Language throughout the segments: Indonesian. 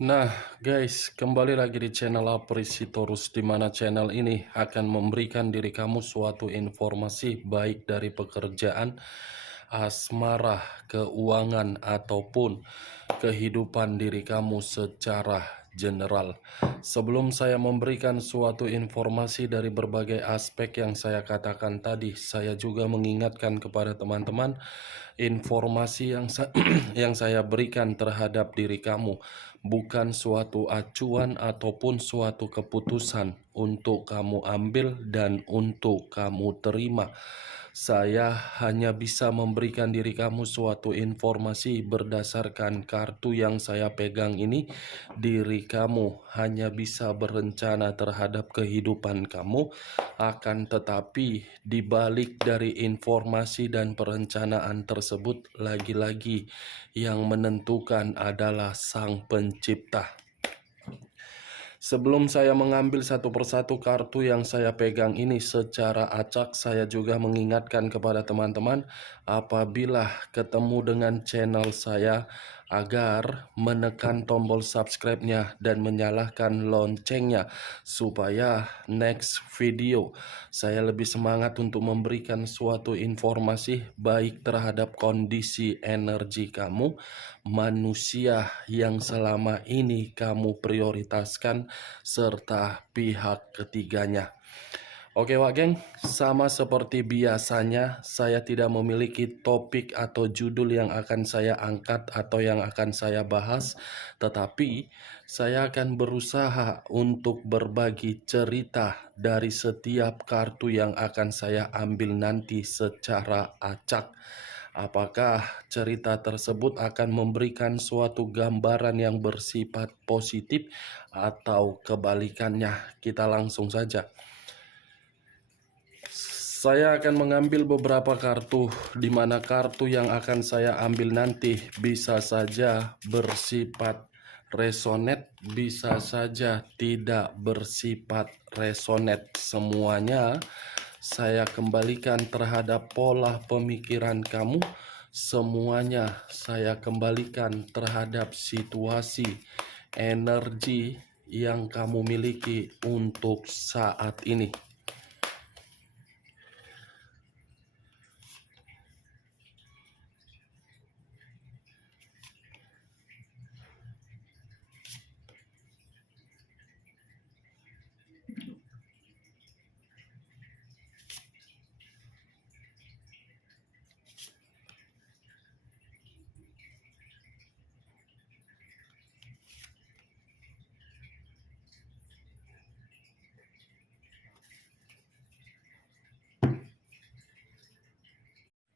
Nah, guys, kembali lagi di channel Aprisitorus, di mana channel ini akan memberikan diri kamu suatu informasi baik dari pekerjaan, asmara, keuangan, ataupun kehidupan diri kamu secara general. Sebelum saya memberikan suatu informasi dari berbagai aspek yang saya katakan tadi, saya juga mengingatkan kepada teman-teman informasi yang saya berikan terhadap diri kamu bukan suatu acuan ataupun suatu keputusan untuk kamu ambil dan untuk kamu terima. Saya hanya bisa memberikan diri kamu suatu informasi berdasarkan kartu yang saya pegang ini. Diri kamu hanya bisa berencana terhadap kehidupan kamu, akan tetapi di balik dari informasi dan perencanaan tersebut, lagi-lagi yang menentukan adalah Sang Pencipta. Sebelum saya mengambil satu persatu kartu yang saya pegang ini secara acak, saya juga mengingatkan kepada teman-teman apabila ketemu dengan channel saya agar menekan tombol subscribe-nya dan menyalakan loncengnya supaya next video saya lebih semangat untuk memberikan suatu informasi baik terhadap kondisi energi kamu, manusia yang selama ini kamu prioritaskan, serta pihak ketiganya. Oke Wak Geng, sama seperti biasanya saya tidak memiliki topik atau judul yang akan saya angkat atau yang akan saya bahas, tetapi saya akan berusaha untuk berbagi cerita dari setiap kartu yang akan saya ambil nanti secara acak. Apakah cerita tersebut akan memberikan suatu gambaran yang bersifat positif atau kebalikannya? Kita langsung saja. Saya akan mengambil beberapa kartu, di mana kartu yang akan saya ambil nanti bisa saja bersifat resonate, bisa saja tidak bersifat resonate. Semuanya saya kembalikan terhadap pola pemikiran kamu. Semuanya saya kembalikan terhadap situasi energi yang kamu miliki untuk saat ini.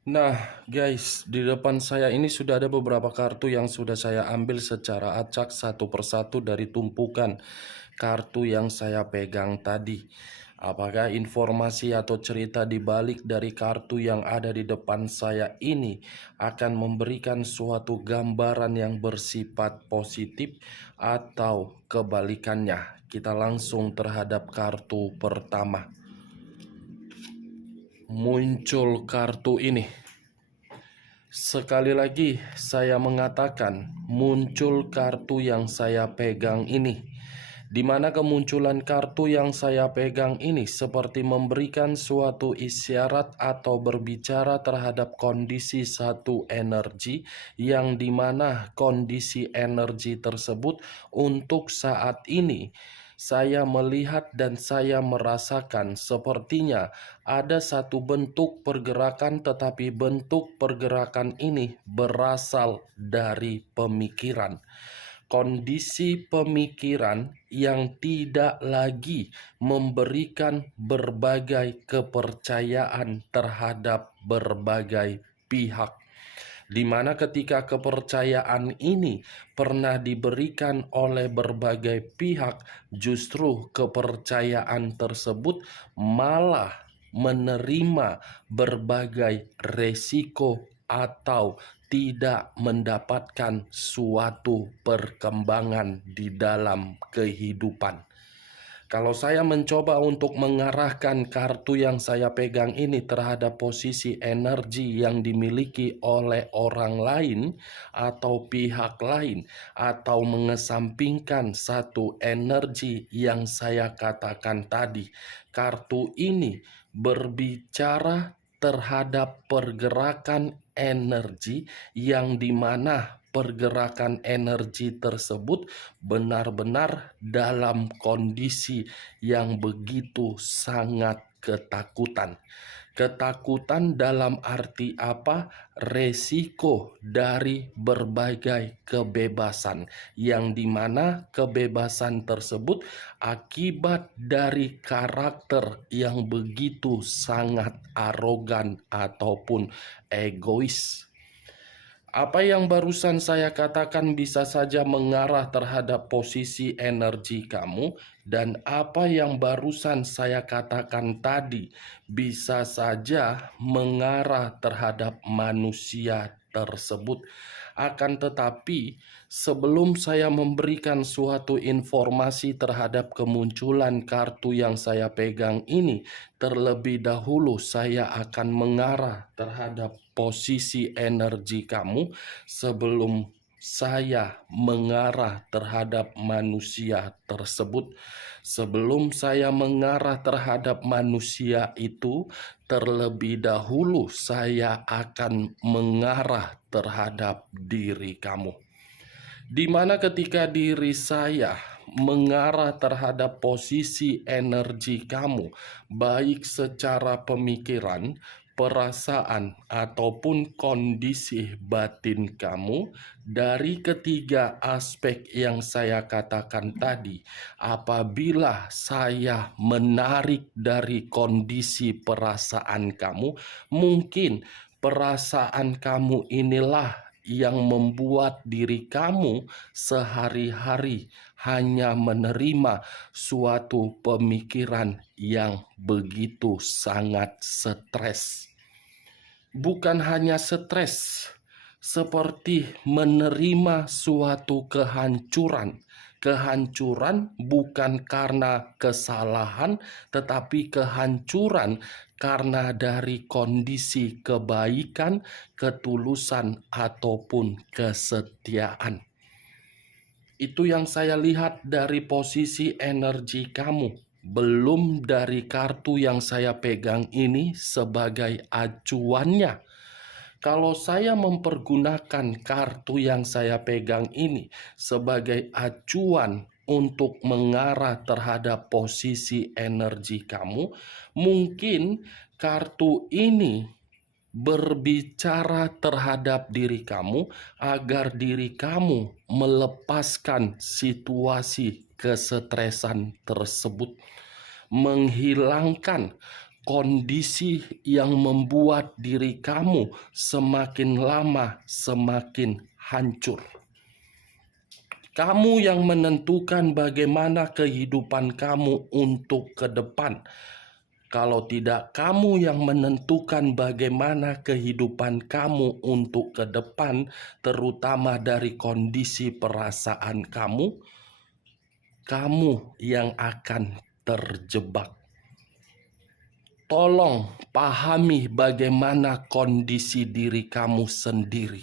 Nah guys, di depan saya ini sudah ada beberapa kartu yang sudah saya ambil secara acak satu persatu dari tumpukan kartu yang saya pegang tadi. Apakah informasi atau cerita di balik dari kartu yang ada di depan saya ini akan memberikan suatu gambaran yang bersifat positif atau kebalikannya? Kita langsung terhadap kartu pertama. Muncul kartu ini. Sekali lagi saya mengatakan muncul kartu yang saya pegang ini, di mana kemunculan kartu yang saya pegang ini seperti memberikan suatu isyarat atau berbicara terhadap kondisi satu energi, yang dimana kondisi energi tersebut untuk saat ini saya melihat dan saya merasakan sepertinya ada satu bentuk pergerakan, tetapi bentuk pergerakan ini berasal dari pemikiran. Kondisi pemikiran yang tidak lagi memberikan berbagai kepercayaan terhadap berbagai pihak, di mana ketika kepercayaan ini pernah diberikan oleh berbagai pihak, justru kepercayaan tersebut malah menerima berbagai resiko atau tidak mendapatkan suatu perkembangan di dalam kehidupan. Kalau saya mencoba untuk mengarahkan kartu yang saya pegang ini terhadap posisi energi yang dimiliki oleh orang lain atau pihak lain, atau mengesampingkan satu energi yang saya katakan tadi, kartu ini berbicara terhadap pergerakan energi yang dimana pergerakan energi tersebut benar-benar dalam kondisi yang begitu sangat ketakutan. Ketakutan dalam arti apa? Resiko dari berbagai kebebasan, yang dimana kebebasan tersebut akibat dari karakter yang begitu sangat arogan ataupun egois. Apa yang barusan saya katakan bisa saja mengarah terhadap posisi energi kamu, dan apa yang barusan saya katakan tadi bisa saja mengarah terhadap manusia tersebut. Akan tetapi, sebelum saya memberikan suatu informasi terhadap kemunculan kartu yang saya pegang ini, terlebih dahulu saya akan mengarah terhadap posisi energi kamu sebelum saya mengarah terhadap manusia tersebut. Sebelum saya mengarah terhadap manusia itu, terlebih dahulu saya akan mengarah terhadap diri kamu. Di mana ketika diri saya mengarah terhadap posisi energi kamu, baik secara pemikiran, perasaan, ataupun kondisi batin kamu, dari ketiga aspek yang saya katakan tadi, apabila saya menarik dari kondisi perasaan kamu, mungkin perasaan kamu inilah yang membuat diri kamu sehari-hari hanya menerima suatu pemikiran yang begitu sangat stres. Bukan hanya stres, seperti menerima suatu kehancuran. Kehancuran bukan karena kesalahan, tetapi kehancuran karena dari kondisi kebaikan, ketulusan, ataupun kesetiaan. Itu yang saya lihat dari posisi energi kamu, belum dari kartu yang saya pegang ini sebagai acuannya. Kalau saya mempergunakan kartu yang saya pegang ini sebagai acuan untuk mengarah terhadap posisi energi kamu, mungkin kartu ini berbicara terhadap diri kamu agar diri kamu melepaskan situasi kesetresan tersebut, menghilangkan kondisi yang membuat diri kamu semakin lama semakin hancur. Kamu yang menentukan bagaimana kehidupan kamu untuk ke depan. Kalau tidak kamu yang menentukan bagaimana kehidupan kamu untuk ke depan, terutama dari kondisi perasaan kamu yang akan terjebak. Tolong pahami bagaimana kondisi diri kamu sendiri.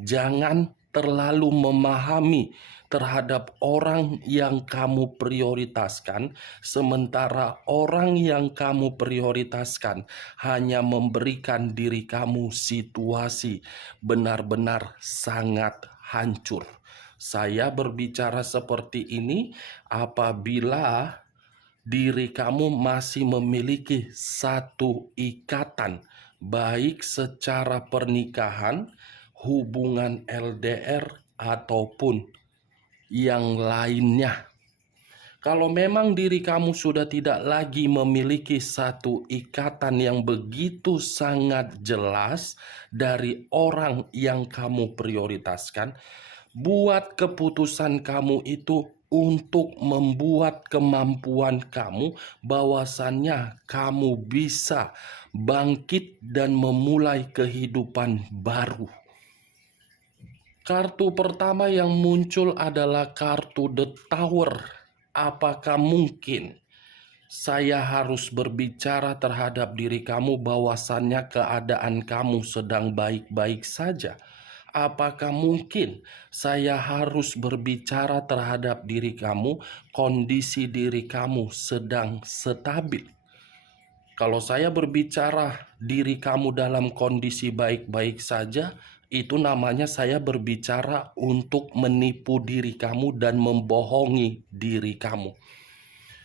Jangan terlalu memahami terhadap orang yang kamu prioritaskan, sementara orang yang kamu prioritaskan hanya memberikan diri kamu situasi benar-benar sangat hancur. Saya berbicara seperti ini apabila diri kamu masih memiliki satu ikatan, baik secara pernikahan, hubungan LDR, ataupun yang lainnya. Kalau memang diri kamu sudah tidak lagi memiliki satu ikatan yang begitu sangat jelas dari orang yang kamu prioritaskan, buat keputusan kamu itu untuk membuat kemampuan kamu bahwasannya kamu bisa bangkit dan memulai kehidupan baru. Kartu pertama yang muncul adalah kartu The Tower. Apakah mungkin saya harus berbicara terhadap diri kamu bahwasannya keadaan kamu sedang baik-baik saja? Apakah mungkin saya harus berbicara terhadap diri kamu, kondisi diri kamu sedang stabil? Kalau saya berbicara diri kamu dalam kondisi baik-baik saja, itu namanya saya berbicara untuk menipu diri kamu dan membohongi diri kamu.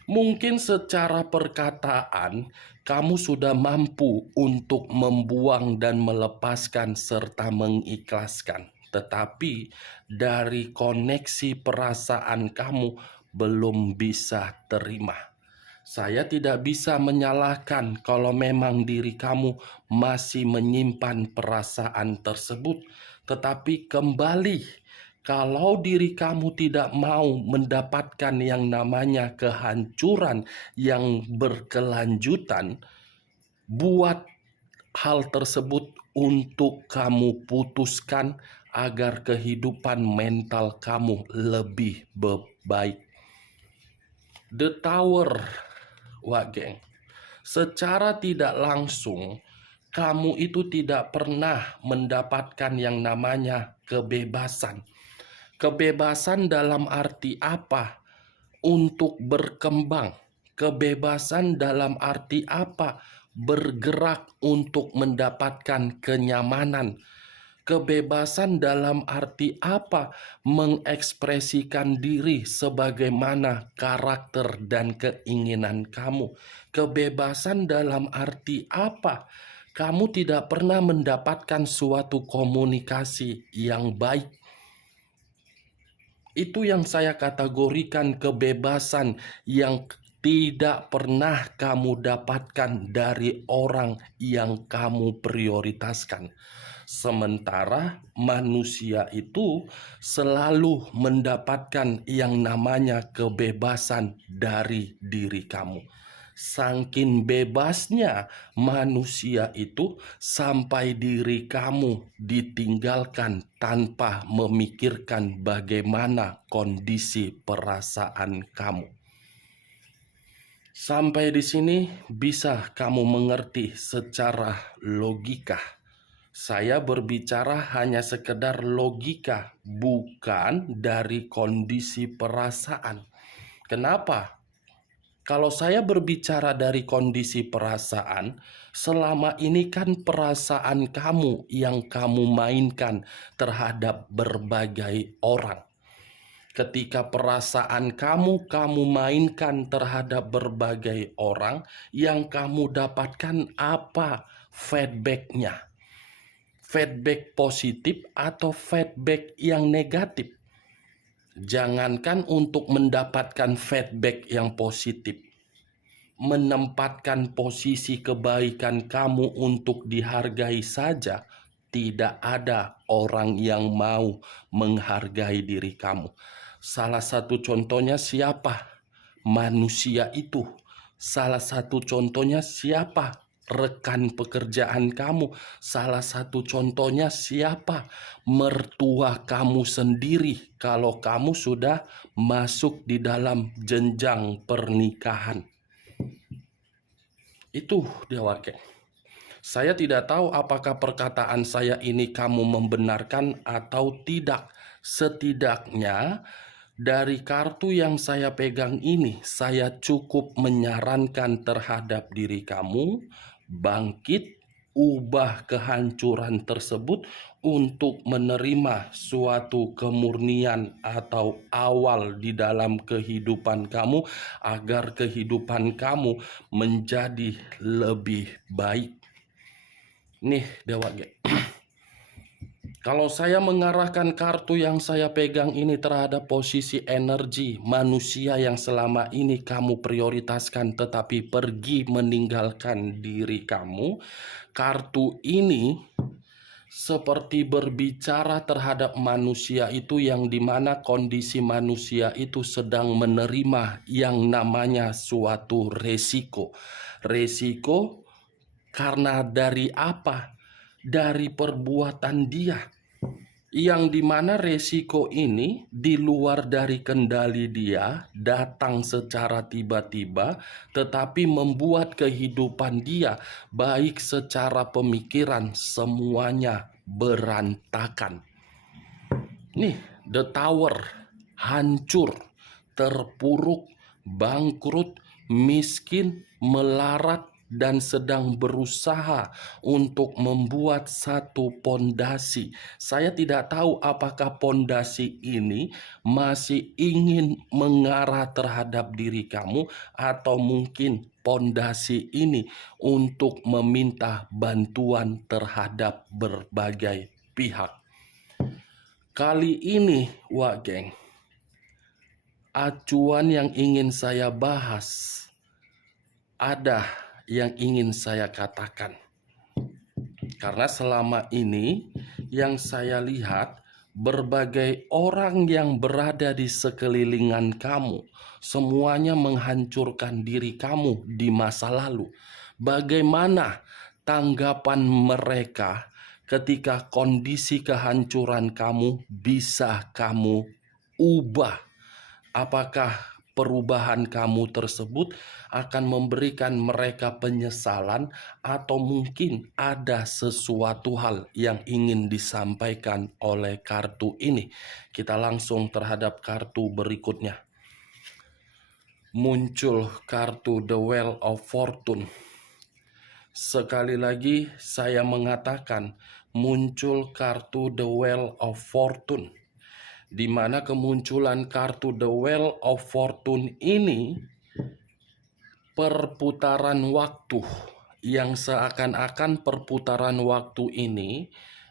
Mungkin secara perkataan kamu sudah mampu untuk membuang dan melepaskan serta mengikhlaskan. Tetapi dari koneksi perasaan kamu belum bisa terima. Saya tidak bisa menyalahkan kalau memang diri kamu masih menyimpan perasaan tersebut. Tetapi kembali, kalau diri kamu tidak mau mendapatkan yang namanya kehancuran yang berkelanjutan, buat hal tersebut untuk kamu putuskan agar kehidupan mental kamu lebih baik. The Tower, Wak Geng. Secara tidak langsung, kamu itu tidak pernah mendapatkan yang namanya kebebasan. Kebebasan dalam arti apa? Untuk berkembang. Kebebasan dalam arti apa? Bergerak untuk mendapatkan kenyamanan. Kebebasan dalam arti apa? Mengekspresikan diri sebagaimana karakter dan keinginan kamu. Kebebasan dalam arti apa? Kamu tidak pernah mendapatkan suatu komunikasi yang baik. Itu yang saya kategorikan kebebasan yang tidak pernah kamu dapatkan dari orang yang kamu prioritaskan. Sementara manusia itu selalu mendapatkan yang namanya kebebasan dari diri kamu. Saking bebasnya manusia itu sampai diri kamu ditinggalkan tanpa memikirkan bagaimana kondisi perasaan kamu. Sampai di sini bisa kamu mengerti secara logika. Saya berbicara hanya sekedar logika, bukan dari kondisi perasaan. Kenapa? Kalau saya berbicara dari kondisi perasaan, selama ini kan perasaan kamu yang kamu mainkan terhadap berbagai orang. Ketika perasaan kamu mainkan terhadap berbagai orang, yang kamu dapatkan apa feedbacknya? Feedback positif atau feedback yang negatif? Jangankan untuk mendapatkan feedback yang positif, menempatkan posisi kebaikan kamu untuk dihargai saja, tidak ada orang yang mau menghargai diri kamu. Salah satu contohnya siapa? Manusia itu. Salah satu contohnya siapa? Rekan pekerjaan kamu. Salah satu contohnya siapa? Mertua kamu sendiri kalau kamu sudah masuk di dalam jenjang pernikahan. Itu dia wakil. Saya tidak tahu apakah perkataan saya ini kamu membenarkan atau tidak. Setidaknya dari kartu yang saya pegang ini, saya cukup menyarankan terhadap diri kamu, bangkit, ubah kehancuran tersebut untuk menerima suatu kemurnian atau awal di dalam kehidupan kamu, agar kehidupan kamu menjadi lebih baik. Nih, Dewa G. Kalau saya mengarahkan kartu yang saya pegang ini terhadap posisi energi manusia yang selama ini kamu prioritaskan tetapi pergi meninggalkan diri kamu, kartu ini seperti berbicara terhadap manusia itu yang dimana kondisi manusia itu sedang menerima yang namanya suatu resiko. Resiko karena dari apa? Dari perbuatan dia. yang dimana resiko ini di luar dari kendali dia, datang secara tiba-tiba, tetapi membuat kehidupan dia, baik secara pemikiran, semuanya berantakan. Nih, The Tower, hancur, terpuruk, bangkrut, miskin, melarat, dan sedang berusaha untuk membuat satu pondasi. Saya tidak tahu apakah pondasi ini masih ingin mengarah terhadap diri kamu, atau mungkin pondasi ini untuk meminta bantuan terhadap berbagai pihak. Kali ini, Wak Geng, acuan yang ingin saya bahas, ada yang ingin saya katakan. Karena selama ini yang saya lihat, berbagai orang yang berada di sekelilingan kamu, semuanya menghancurkan diri kamu di masa lalu. Bagaimana tanggapan mereka ketika kondisi kehancuran kamu bisa kamu ubah? Apakah perubahan kamu tersebut akan memberikan mereka penyesalan, atau mungkin ada sesuatu hal yang ingin disampaikan oleh kartu ini? Kita langsung terhadap kartu berikutnya. Muncul kartu The Wheel of Fortune. Sekali lagi saya mengatakan, muncul kartu The Wheel of Fortune, di mana kemunculan kartu The Wheel of Fortune ini perputaran waktu, yang seakan-akan perputaran waktu ini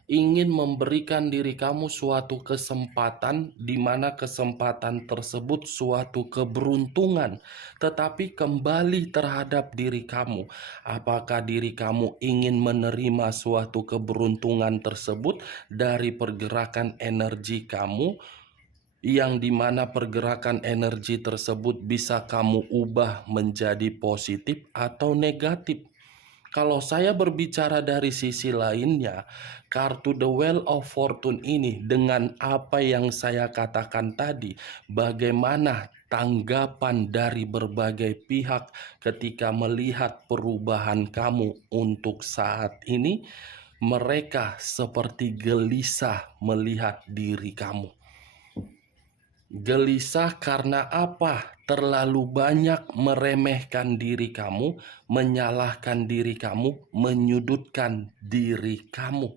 ingin memberikan diri kamu suatu kesempatan, di mana kesempatan tersebut suatu keberuntungan, tetapi kembali terhadap diri kamu. Apakah diri kamu ingin menerima suatu keberuntungan tersebut dari pergerakan energi kamu, yang dimana pergerakan energi tersebut bisa kamu ubah menjadi positif atau negatif? Kalau saya berbicara dari sisi lainnya, kartu The Wheel of Fortune ini, dengan apa yang saya katakan tadi, bagaimana tanggapan dari berbagai pihak ketika melihat perubahan kamu untuk saat ini? Mereka seperti gelisah melihat diri kamu. Gelisah karena apa? Terlalu banyak meremehkan diri kamu, menyalahkan diri kamu, menyudutkan diri kamu.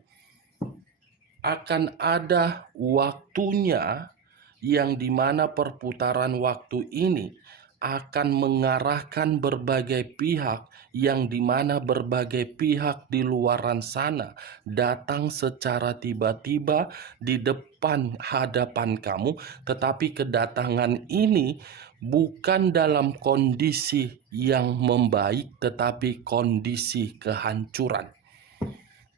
Akan ada waktunya yang dimana perputaran waktu ini akan mengarahkan berbagai pihak, yang dimana berbagai pihak di luaran sana datang secara tiba-tiba di depan hadapan kamu, tetapi kedatangan ini bukan dalam kondisi yang membaik, tetapi kondisi kehancuran.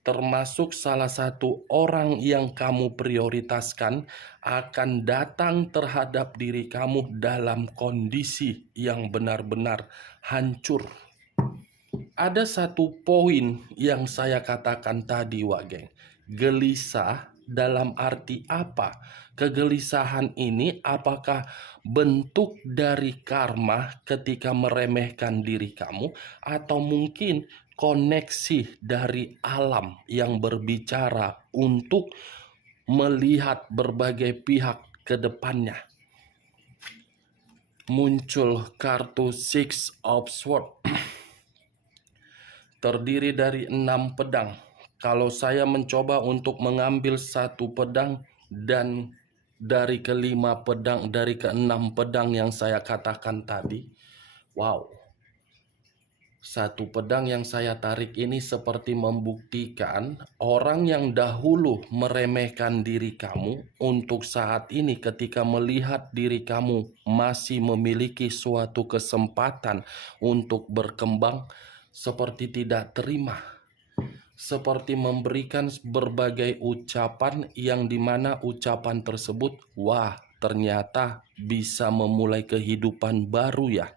Termasuk salah satu orang yang kamu prioritaskan akan datang terhadap diri kamu dalam kondisi yang benar-benar hancur. Ada satu poin yang saya katakan tadi, Wak Geng. Gelisah dalam arti apa? Kegelisahan ini apakah bentuk dari karma ketika meremehkan diri kamu, atau mungkin koneksi dari alam yang berbicara untuk melihat berbagai pihak ke depannya? Muncul kartu Six of Swords, terdiri dari 6 pedang. Kalau saya mencoba untuk mengambil satu pedang, dan dari kelima pedang, dari keenam pedang yang saya katakan tadi, wow, satu pedang yang saya tarik ini seperti membuktikan orang yang dahulu meremehkan diri kamu, untuk saat ini ketika melihat diri kamu masih memiliki suatu kesempatan untuk berkembang, seperti tidak terima, seperti memberikan berbagai ucapan, yang dimana ucapan tersebut, wah, ternyata bisa memulai kehidupan baru ya.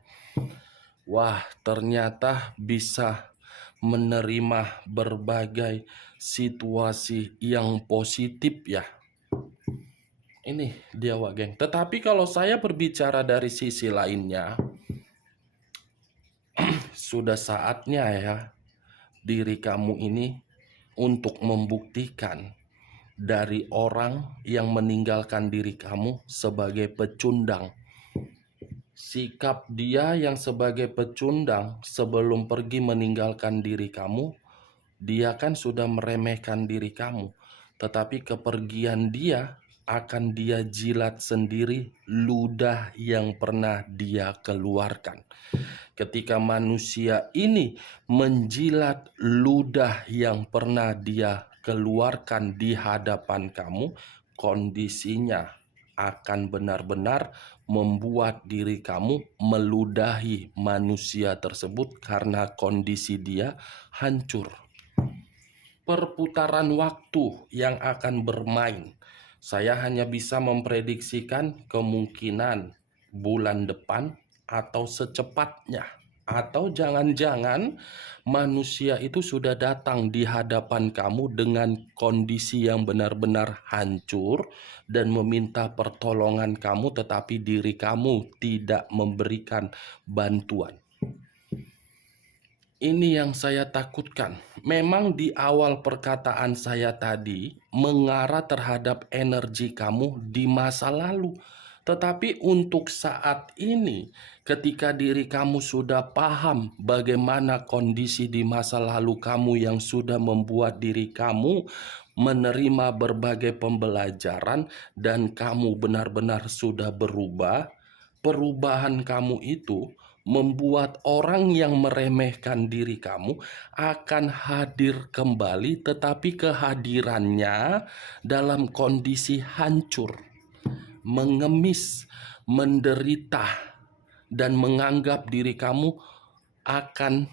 Wah, ternyata bisa menerima berbagai situasi yang positif ya. Ini dia Wak geng. Tetapi kalau saya berbicara dari sisi lainnya, sudah saatnya ya diri kamu ini untuk membuktikan dari orang yang meninggalkan diri kamu sebagai pecundang. Sikap dia yang sebagai pecundang sebelum pergi meninggalkan diri kamu, dia kan sudah meremehkan diri kamu. Tetapi kepergian dia akan dia jilat sendiri ludah yang pernah dia keluarkan. Ketika manusia ini menjilat ludah yang pernah dia keluarkan di hadapan kamu, kondisinya akan benar-benar membuat diri kamu meludahi manusia tersebut karena kondisi dia hancur. Perputaran waktu yang akan bermain. Saya hanya bisa memprediksikan kemungkinan bulan depan atau secepatnya. Atau jangan-jangan manusia itu sudah datang di hadapan kamu dengan kondisi yang benar-benar hancur dan meminta pertolongan kamu, tetapi diri kamu tidak memberikan bantuan. Ini yang saya takutkan. Memang di awal perkataan saya tadi mengarah terhadap energi kamu di masa lalu. Tetapi untuk saat ini, ketika diri kamu sudah paham bagaimana kondisi di masa lalu kamu yang sudah membuat diri kamu menerima berbagai pembelajaran dan kamu benar-benar sudah berubah, perubahan kamu itu membuat orang yang meremehkan diri kamu akan hadir kembali, tetapi kehadirannya dalam kondisi hancur, mengemis, menderita, dan menganggap diri kamu akan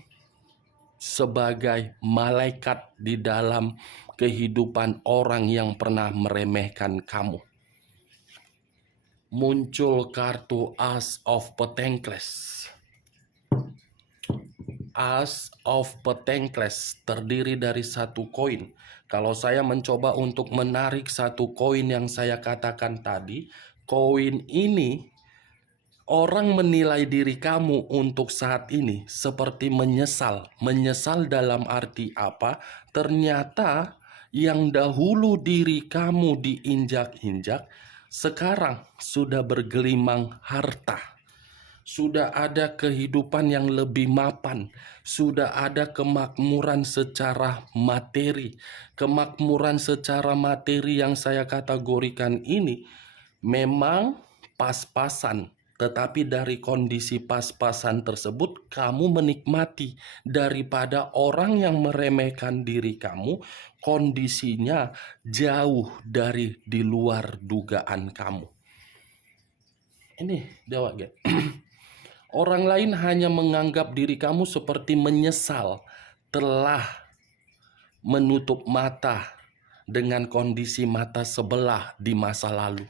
sebagai malaikat di dalam kehidupan orang yang pernah meremehkan kamu. Muncul kartu As of Pentacles. As of Pentacles terdiri dari satu koin. Kalau saya mencoba untuk menarik satu koin yang saya katakan tadi, koin ini orang menilai diri kamu untuk saat ini seperti menyesal. Menyesal dalam arti apa? Ternyata yang dahulu diri kamu diinjak-injak, sekarang sudah bergelimang harta. Sudah ada kehidupan yang lebih mapan, sudah ada kemakmuran secara materi. Kemakmuran secara materi yang saya kategorikan ini memang pas-pasan, tetapi dari kondisi pas-pasan tersebut kamu menikmati daripada orang yang meremehkan diri kamu, kondisinya jauh dari di luar dugaan kamu. Ini Dewa Get. Orang lain hanya menganggap diri kamu seperti menyesal telah menutup mata dengan kondisi mata sebelah di masa lalu.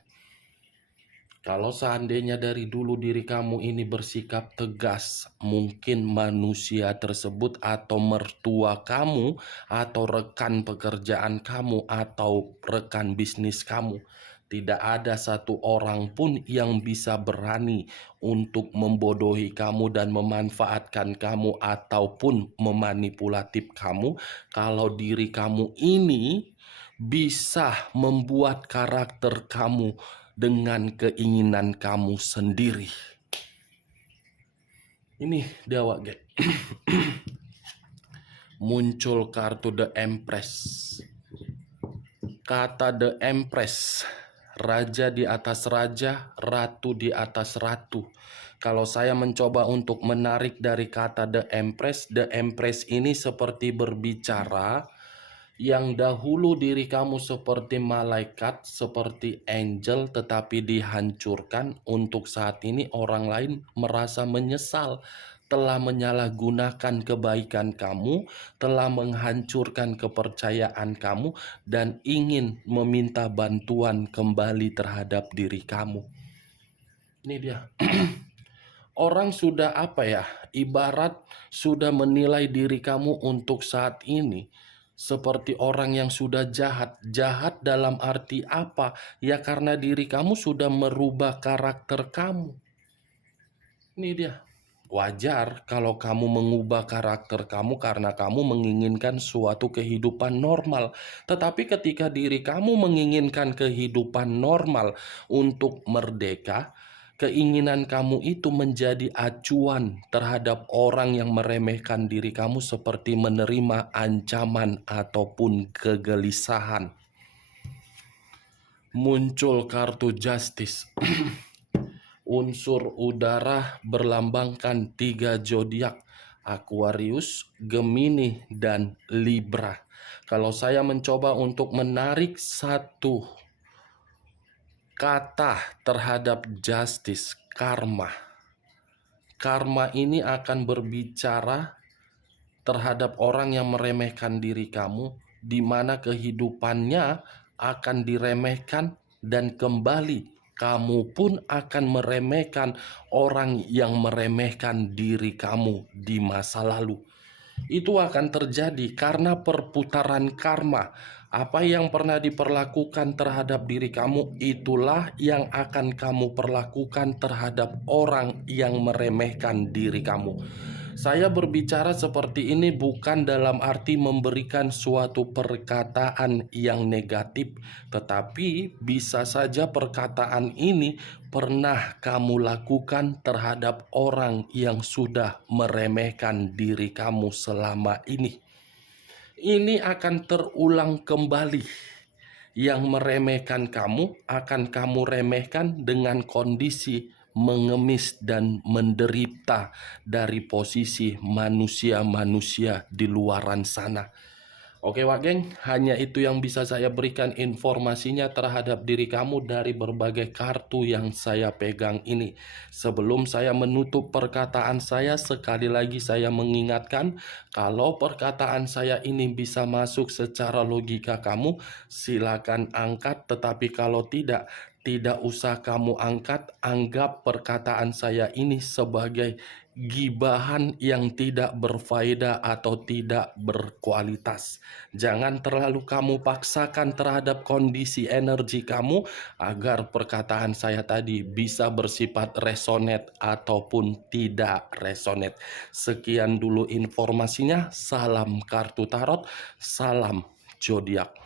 Kalau seandainya dari dulu diri kamu ini bersikap tegas, mungkin manusia tersebut atau mertua kamu, atau rekan pekerjaan kamu, atau rekan bisnis kamu, tidak ada satu orang pun yang bisa berani untuk membodohi kamu dan memanfaatkan kamu ataupun memanipulatif kamu kalau diri kamu ini bisa membuat karakter kamu dengan keinginan kamu sendiri. Ini Dewa Get. Muncul kartu The Empress. Kata The Empress, raja di atas raja, ratu di atas ratu. Kalau saya mencoba untuk menarik dari kata The Empress ini seperti berbicara yang dahulu diri kamu seperti malaikat, seperti angel, tetapi dihancurkan. Untuk saat ini orang lain merasa menyesal telah menyalahgunakan kebaikan kamu, telah menghancurkan kepercayaan kamu, dan ingin meminta bantuan kembali terhadap diri kamu. Ini dia. Orang sudah ibarat sudah menilai diri kamu untuk saat ini seperti orang yang sudah jahat. Jahat dalam arti apa? Ya karena diri kamu sudah merubah karakter kamu. Ini dia. Wajar kalau kamu mengubah karakter kamu karena kamu menginginkan suatu kehidupan normal. Tetapi ketika diri kamu menginginkan kehidupan normal untuk merdeka, keinginan kamu itu menjadi acuan terhadap orang yang meremehkan diri kamu seperti menerima ancaman ataupun kegelisahan. Muncul kartu justice. Unsur udara berlambangkan 3 zodiak: Aquarius, Gemini, dan Libra. Kalau saya mencoba untuk menarik satu kata terhadap justice, karma. Karma ini akan berbicara terhadap orang yang meremehkan diri kamu, di mana kehidupannya akan diremehkan dan kembali kamu pun akan meremehkan orang yang meremehkan diri kamu di masa lalu. Itu akan terjadi karena perputaran karma. Apa yang pernah diperlakukan terhadap diri kamu, itulah yang akan kamu perlakukan terhadap orang yang meremehkan diri kamu. Saya berbicara seperti ini bukan dalam arti memberikan suatu perkataan yang negatif, tetapi bisa saja perkataan ini pernah kamu lakukan terhadap orang yang sudah meremehkan diri kamu selama ini. Ini akan terulang kembali. Yang meremehkan kamu akan kamu remehkan dengan kondisi mengemis dan menderita dari posisi manusia-manusia di luaran sana. Oke Wak Geng, hanya itu yang bisa saya berikan informasinya terhadap diri kamu dari berbagai kartu yang saya pegang ini. Sebelum saya menutup perkataan saya, sekali lagi saya mengingatkan, kalau perkataan saya ini bisa masuk secara logika kamu, silakan angkat. Tetapi kalau tidak usah kamu angkat. Anggap perkataan saya ini sebagai gibahan yang tidak berfaedah atau tidak berkualitas. Jangan terlalu kamu paksakan terhadap kondisi energi kamu agar perkataan saya tadi bisa bersifat resonate ataupun tidak resonate. Sekian dulu informasinya. Salam kartu tarot, salam zodiak.